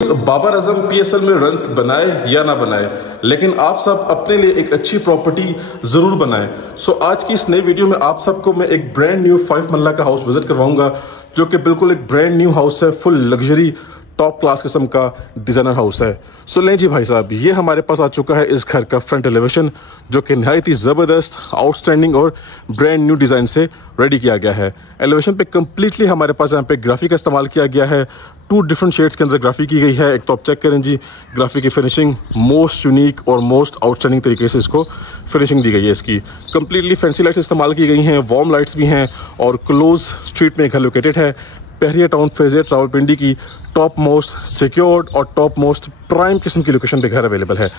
Babar Azam PSL में runs बनाए या ना बनाए, लेकिन आप सब अपने लिए एक अच्छी प्रॉपर्टी ज़रूर बनाएं। सो आज की इस नई वीडियो में आप सबको मैं एक ब्रांड न्यू 5 मरला का हाउस विजिट करवाऊंगा, जो कि बिल्कुल एक ब्रांड न्यू हाउस है, फुल लग्जरी टॉप क्लास किस्म का डिज़ाइनर हाउस है। सो लें जी भाई साहब, ये हमारे पास आ चुका है इस घर का फ्रंट एलिवेशन, जो कि नहायत ही ज़बरदस्त, आउटस्टैंडिंग और ब्रांड न्यू डिज़ाइन से रेडी किया गया है। एलिवेशन पे कम्प्लीटली हमारे पास यहाँ पे ग्राफिक का इस्तेमाल किया गया है। 2 डिफरेंट शेड्स के अंदर ग्राफिक की गई है। एक तो आप चेक करें जी, ग्राफिक की फिनिशिंग मोस्ट यूनिक और मोस्ट आउटस्टैंडिंग तरीके से इसको फिनिशिंग दी गई है। इसकी कम्प्लीटली फैंसी लाइट्स इस्तेमाल की गई हैं, वार्म लाइट्स भी हैं और क्लोज स्ट्रीट में घर लोकेटेड है। पहरिया टाउन फेज़ रावलपिंडी की टॉप मोस्ट सिक्योर्ड और टॉप मोस्ट प्राइम किस्म की लोकेशन पे घर अवेलेबल है।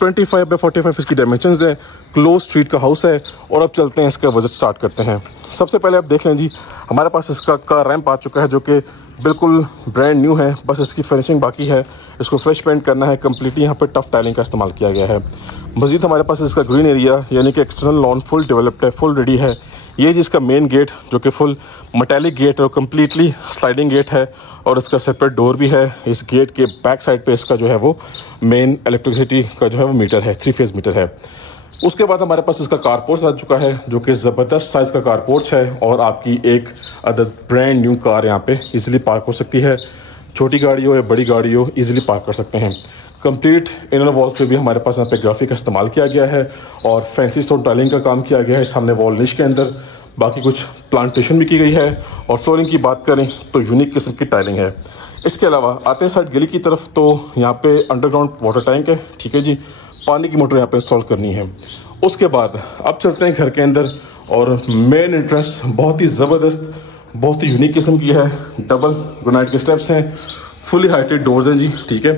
25 बाई 45 इसकी डायमेंशंस है, क्लोज स्ट्रीट का हाउस है। और अब चलते हैं, इसका विजिट स्टार्ट करते हैं। सबसे पहले आप देख लें जी, हमारे पास इसका कार रैंप आ चुका है, जो कि बिल्कुल ब्रांड न्यू है, बस इसकी फिनिशिंग बाकी है। इसको फ्रेश पेंट करना है। कम्प्लीटली यहाँ पर टफ टाइलिंग का इस्तेमाल किया गया है। मज़ीद हमारे पास इसका ग्रीन एरिया यानी कि एक्सटर्नल लॉन फुल डेवलप्ड है, फुल रेडी है। ये जी इसका मेन गेट, जो कि फुल मेटालिक गेट है और कम्प्लीटली स्लाइडिंग गेट है, और इसका सेपरेट डोर भी है। इस गेट के बैक साइड पे इसका जो है वो मेन इलेक्ट्रिसिटी का जो है वो मीटर है, 3 फेज़ मीटर है। उसके बाद हमारे पास इसका कारपोर्च आ चुका है, जो कि ज़बरदस्त साइज़ का कारपोर्च है, और आपकी एक अदद ब्रांड न्यू कार यहाँ पे इजीली पार्क हो सकती है। छोटी गाड़ी हो या बड़ी गाड़ी हो, इजीली पार्क कर सकते हैं। कंप्लीट इनर वॉल्स पे भी हमारे पास यहाँ पे ग्राफिक का इस्तेमाल किया गया है और फैंसी स्टोन टाइलिंग का काम किया गया है सामने वॉल निश के अंदर। बाकी कुछ प्लांटेशन भी की गई है। और फ्लोरिंग की बात करें तो यूनिक किस्म की टाइलिंग है। इसके अलावा आते हैं साइड गली की तरफ, तो यहाँ पे अंडरग्राउंड वाटर टैंक है, ठीक है जी। पानी की मोटर यहाँ पे इंस्टॉल करनी है। उसके बाद अब चलते हैं घर के अंदर, और मेन एंट्रेंस बहुत ही ज़बरदस्त, बहुत ही यूनिक किस्म की है। डबल ग्रेनाइट के स्टेप्स हैं, फुली हाइटेड डोर्स हैं जी, ठीक है।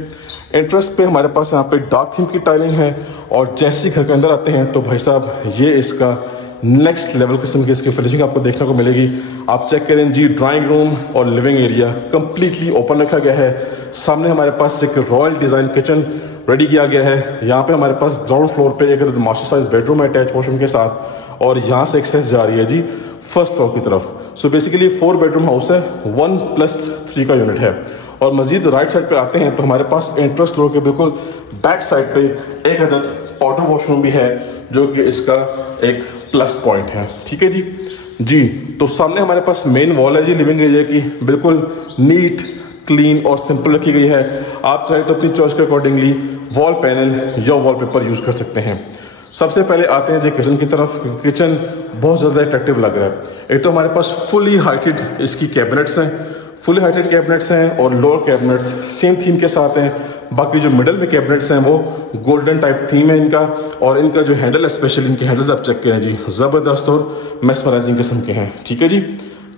एंट्रेंस पे हमारे पास यहाँ पे डार्क थीम की टाइलिंग है। और जैसे ही घर के अंदर आते हैं तो भाई साहब, ये इसका नेक्स्ट लेवल किस्म की इसकी फिनिशिंग आपको देखने को मिलेगी। आप चेक करें जी, ड्राइंग रूम और लिविंग एरिया कम्प्लीटली ओपन रखा गया है। सामने हमारे पास एक रॉयल डिज़ाइन किचन रेडी किया गया है। यहाँ पे हमारे पास ग्राउंड फ्लोर पे एक मास्टर साइज बेडरूम है अटैच वॉशरूम के साथ, और यहाँ से एक्सेस जा रही है जी फर्स्ट फ्लोर की तरफ। सो बेसिकली 4 बेडरूम हाउस है, 1+3 का यूनिट है। और मजीद राइट साइड पे आते हैं तो हमारे पास एंट्रेंस डोर के बिल्कुल बैक साइड पे एक अदद पाउडर वॉशरूम भी है, जो कि इसका एक प्लस पॉइंट है, ठीक है जी। तो सामने हमारे पास मेन वॉल है जी लिविंग एरिया की, बिल्कुल नीट क्लीन और सिंपल रखी गई है। आप चाहे तो अपनी चॉइस के अकॉर्डिंगली वॉल पैनल या वॉलपेपर यूज़ कर सकते हैं। सबसे पहले आते हैं जी किचन की तरफ। किचन बहुत ज़्यादा अट्रैक्टिव लग रहा है। एक तो हमारे पास फुली हाइटेड इसकी कैबिनेट्स हैं, फुली हाइटेड कैबिनेट्स हैं, और लोअर कैबिनेट्स सेम थीम के साथ हैं। बाकी जो मिडल में कैबिनेट्स हैं वो गोल्डन टाइप थीम है इनका, और इनका जो हैंडल है, स्पेशली इनके हैंडल्स आप चेक करें जी, ज़बरदस्त और मेस्मराइजिंग किस्म के हैं, ठीक है जी।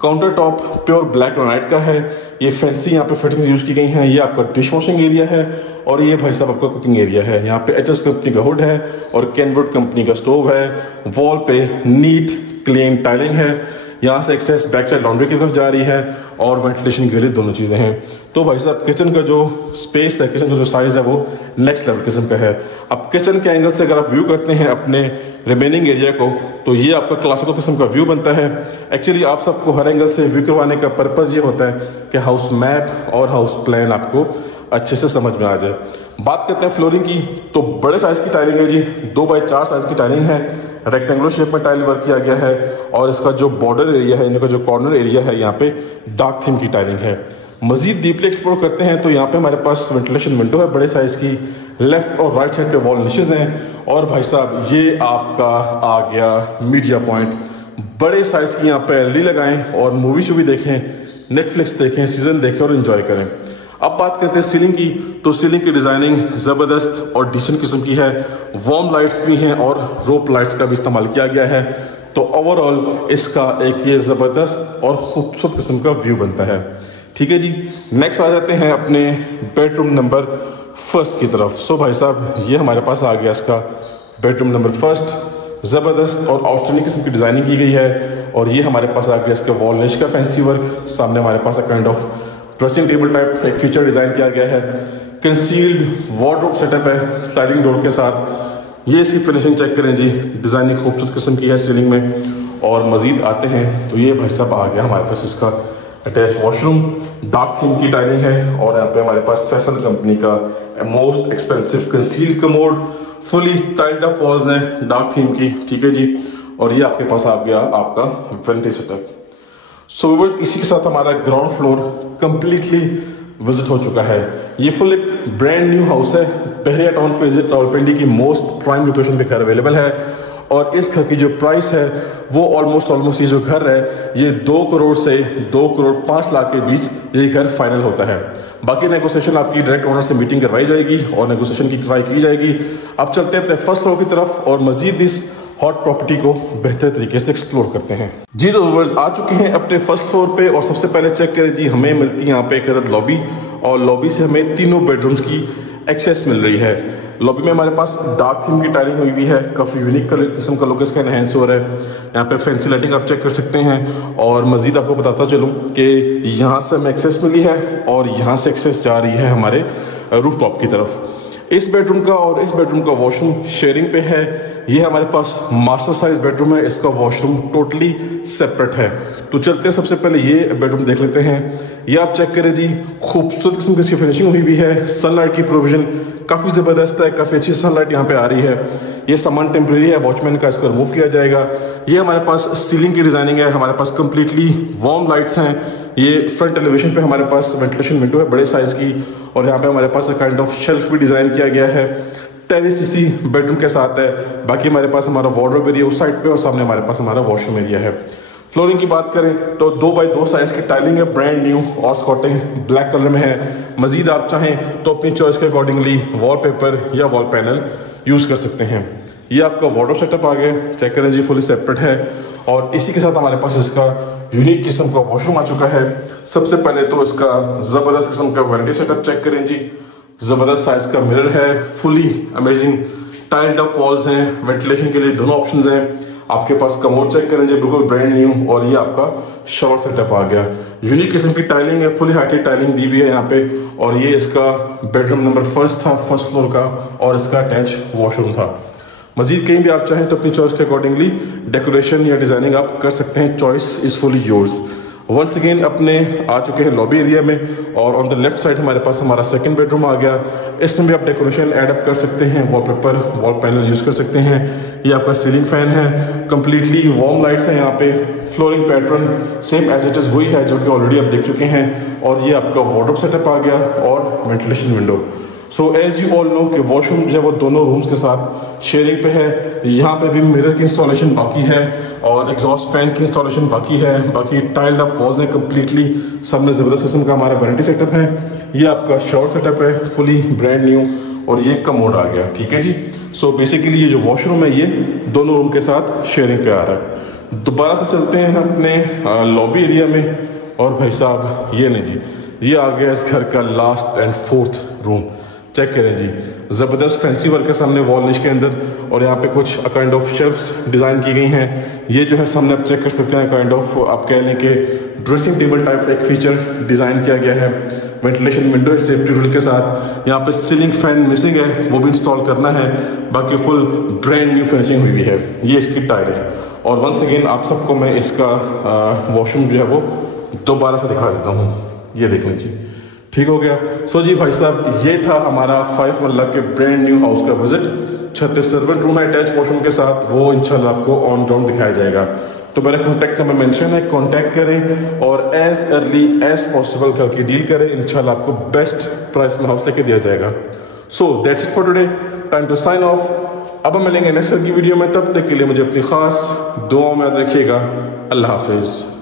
Counter top pure black granite का है। ये फैंसी यहाँ पे फिटिंग्स यूज़ की गई हैं। ये आपका डिश वॉशिंग एरिया है, और ये भाई साहब आपका कुकिंग एरिया है। यहाँ पे एचएस कंपनी का हुड है और केनवुड कंपनी का स्टोव है। वॉल पे नीट क्लीन टाइलिंग है। यहाँ से एक्सेस बैक साइड लॉन्ड्री की तरफ जा रही है, और वेंटिलेशन के लिए दोनों चीज़ें हैं। तो भाई साहब किचन का जो स्पेस है, किचन का जो साइज़ है, वो नेक्स्ट लेवल किस्म का है। अब किचन के एंगल से अगर आप व्यू करते हैं अपने रिमेनिंग एरिया को, तो ये आपका क्लासिकल किस्म का व्यू बनता है। एक्चुअली आप सबको हर एंगल से व्यू करवाने का पर्पज़ ये होता है कि हाउस मैप और हाउस प्लान आपको अच्छे से समझ में आ जाए। बात करते हैं फ्लोरिंग की, तो बड़े साइज़ की टाइलिंग है जी, 2x4 साइज़ की टाइलिंग है। रेक्टेंगुलर शेप में टाइल वर्क किया गया है, और इसका जो बॉर्डर एरिया है, इनका जो कॉर्नर एरिया है, यहाँ पे डार्क थीम की टाइलिंग है। मजीद डीपली एक्सप्लोर करते हैं तो यहाँ पे हमारे पास वेंटिलेशन विंडो है बड़े साइज़ की। लेफ्ट और राइट साइड पे वॉल निशेज हैं। और भाई साहब ये आपका आ गया मीडिया पॉइंट। बड़े साइज़ की यहाँ पे एलईडी लगाएं और मूवी शूवी देखें, नेटफ्लिक्स देखें, सीजन देखें और इन्जॉय करें। अब बात करते हैं सीलिंग की, तो सीलिंग की डिज़ाइनिंग ज़बरदस्त और डिसेंट किस्म की है। वार्म लाइट्स भी हैं और रोप लाइट्स का भी इस्तेमाल किया गया है। तो ओवरऑल इसका एक ये ज़बरदस्त और खूबसूरत किस्म का व्यू बनता है, ठीक है जी। नेक्स्ट आ जाते हैं अपने बेडरूम नंबर 1 की तरफ। सो भाई साहब ये हमारे पास आ गया इसका बेडरूम नंबर 1। ज़बरदस्त और आउटस्टैंडिंग किस्म की डिज़ाइनिंग की गई है, और ये हमारे पास आ गया इसका वॉल निश का फैंसी वर्क। सामने हमारे पास kind of dressing table type एक फीचर डिज़ाइन किया गया है। कंसील्ड वार्डरोब सेटअप है स्लाइडिंग डोर के साथ। ये इसकी फिनिशिंग चेक करें जी, डिज़ाइनिंग खूबसूरत किस्म की है सीलिंग में। और मज़ीद आते हैं तो ये भाई साहब आ गया हमारे पास इसका अटैच वॉशरूम, डार्क थीम की टाइलिंग है और यहाँ पे हमारे पास फैसल कंपनी का most expensive concealed commode, fully tiled up walls हैं डार्क थीम की, ठीक है जी। और ये आपके पास आ गया आपका वेनिटी सेटअप। सो व्यूअर्स, इसी के साथ हमारा ग्राउंड फ्लोर कंप्लीटली विजिट हो चुका है। ये फुल एक ब्रांड न्यू हाउस है, बहरिया टाउन फेजिट रावलपिंडी की मोस्ट प्राइम लोकेशन पे घर अवेलेबल है और इस घर की जो प्राइस है वो ऑलमोस्ट ये जो घर है ये 2 करोड़ से 2 करोड़ 5 लाख के बीच ये घर फाइनल होता है। बाकी नेगोशिएशन आपकी डायरेक्ट ओनर से मीटिंग करवाई जाएगी और नेगोशिएशन की ट्राई की जाएगी। अब चलते हैं अपने फर्स्ट फ्लोर की तरफ और मजीद इस हॉट प्रॉपर्टी को बेहतर तरीके से एक्सप्लोर करते हैं। जी तो व्यूअर्स, आ चुके हैं अपने फर्स्ट फ्लोर पे और सबसे पहले चेक करें जी, हमें मिलती है यहाँ पे एक अदद लॉबी और लॉबी से हमें तीनों बेडरूम्स की एक्सेस मिल रही है। लॉबी में हमारे पास डार्क थीम की टाइलिंग हुई हुई है, काफ़ी यूनिक किस्म का लुक इसका एनहेंस हो रहा है। यहाँ पे फैंसी लाइटिंग आप चेक कर सकते हैं और मज़ीद आपको बताता चलूँ कि यहाँ से हमें एक्सेस मिली है और यहाँ से एक्सेस जा रही है हमारे रूफ टॉप की तरफ। इस बेडरूम का और इस बेडरूम का वॉशरूम शेयरिंग पे है। ये हमारे पास मास्टर साइज बेडरूम है, इसका वॉशरूम टोटली सेपरेट है। तो चलते हैं सबसे पहले ये बेडरूम देख लेते हैं। ये आप चेक करें जी, खूबसूरत किस्म की इसकी फिनिशिंग हुई हुई है, सनलाइट की प्रोविजन काफ़ी ज़बरदस्त है, काफ़ी अच्छी सनलाइट यहाँ पे आ रही है। ये सामान टेम्प्रेरी है, वॉचमैन का इसको रिमूव किया जाएगा। ये हमारे पास सीलिंग की डिज़ाइनिंग है, हमारे पास कम्प्लीटली वार्म लाइट्स हैं। ये फ्रंट एलिवेशन पे हमारे पास वेंटिलेशन विंडो है बड़े साइज़ की और यहाँ पे हमारे पास काइंड ऑफ शेल्फ भी डिज़ाइन किया गया है। टेरेस इसी बेडरूम के साथ है। बाकी हमारे पास हमारा वार्डरोब एरिया उस साइड पे और सामने हमारे पास हमारा वॉशरूम एरिया है। फ्लोरिंग की बात करें तो 2x2 साइज़ की टाइलिंग है, ब्रांड न्यू और स्कॉटिंग ब्लैक कलर में है। मजीद आप चाहें तो अपनी चॉइस के अकॉर्डिंगली वॉलपेपर या वॉल पैनल यूज़ कर सकते हैं। ये आपका वार्डरोब सेटअप आ गया, चेक करें जी, फुली सेपरेट है और इसी के साथ हमारे पास इसका यूनिक किस्म का वॉशरूम आ चुका है। सबसे पहले तो इसका ज़बरदस्त किस्म का वैनिटी सेटअप चेक करें जी, ज़बरदस्त साइज़ का मिरर है, fully amazing tiled up walls हैं, वेंटिलेशन के लिए दोनों ऑप्शंस हैं। आपके पास कमोड चेक करें जी, बिल्कुल ब्रांड न्यू और ये आपका शावर सेटअप आ गया। यूनिक किस्म की टाइलिंग है, फुली हाइटेड टाइलिंग दी हुई है यहाँ पे और ये इसका बेडरूम नंबर फर्स्ट था फर्स्ट फ्लोर का और इसका अटैच वॉशरूम था। मजीद कहीं भी आप चाहें तो अपनी चॉइस के अकॉर्डिंगली डेकोरेशन या डिज़ाइनिंग आप कर सकते हैं, choice is fully yours. Once again अपने आ चुके हैं लॉबी एरिया में और ऑन द लेफ्ट साइड हमारे पास हमारा सेकंड बेडरूम आ गया। इसमें भी आप डेकोरेशन ऐड अप कर सकते हैं, वॉलपेपर वॉल पैनल यूज़ कर सकते हैं। ये आपका सीलिंग फैन है, कम्प्लीटली वार्म लाइट्स हैं यहाँ पे। Flooring pattern same as it is वही है जो कि ऑलरेडी आप देख चुके हैं और ये आपका वार्डरोब सेटअप आ गया और ventilation window. So as you all know कि वॉशरूम जो है वो दोनों रूम्स के साथ शेयरिंग पे है। यहाँ पे भी मिरर की इंस्टॉलेशन बाकी है और एग्जॉस्ट फैन की इंस्टॉलेशन बाकी है। बाकी टाइल्ड अप वॉल्स हैं कम्प्लीटली, सामने ज़बरदस्त किस्म का हमारा वैनिटी सेटअप है। ये आपका शावर सेटअप है, फुली ब्रांड न्यू और ये कमोड आ गया, ठीक है जी। सो बेसिकली ये जो वॉशरूम है ये दोनों रूम के साथ शेयरिंग पे आ रहा है। दोबारा से चलते हैं अपने लॉबी एरिया में और भाई साहब ये नहीं जी, ये आ गया इस घर का last end fourth room. Check करें जी, ज़बरदस्त फैंसी वर्क है सामने वॉल निश के अंदर और यहाँ पे कुछ काइंड ऑफ शेल्फ्स डिज़ाइन की गई हैं। ये जो है सामने आप चेक कर सकते हैं, काइंड ऑफ आप कह लें कि ड्रेसिंग टेबल टाइप एक फीचर डिज़ाइन किया गया है। वेंटिलेशन विंडो है सेफ्टी रूल के साथ। यहाँ पे सीलिंग फैन मिसिंग है, वो भी इंस्टॉल करना है। बाकी फुल ब्रांड न्यू फिनिशिंग हुई हुई है। ये इसकी टाइलिंग और वंस अगेन आप सबको मैं इसका वॉशरूम जो है वो दोबारा से दिखा देता हूँ। ये देख लीजिए, ठीक हो गया। सो जी भाई साहब, ये था हमारा 5 मरला के ब्रांड न्यू हाउस का विजिट। 36 सर्वेंट रूम है अटैच वॉशरूम के साथ, वो इंशाल्लाह आपको ऑन ग्राउंड दिखाया जाएगा। तो मेरा कॉन्टैक्ट नंबर मेंशन है, कॉन्टैक्ट करें और एज अर्ली एज पॉसिबल करके डील करें। इंशाल्लाह आपको बेस्ट प्राइस में हाउस लेके दिया जाएगा। So that's it for today, time to sign off. अब हम मिलेंगे नेक्स्ट की वीडियो में, तब तक के लिए मुझे अपनी खास दुआओं में याद रखिएगा। अल्लाह हाफिज़।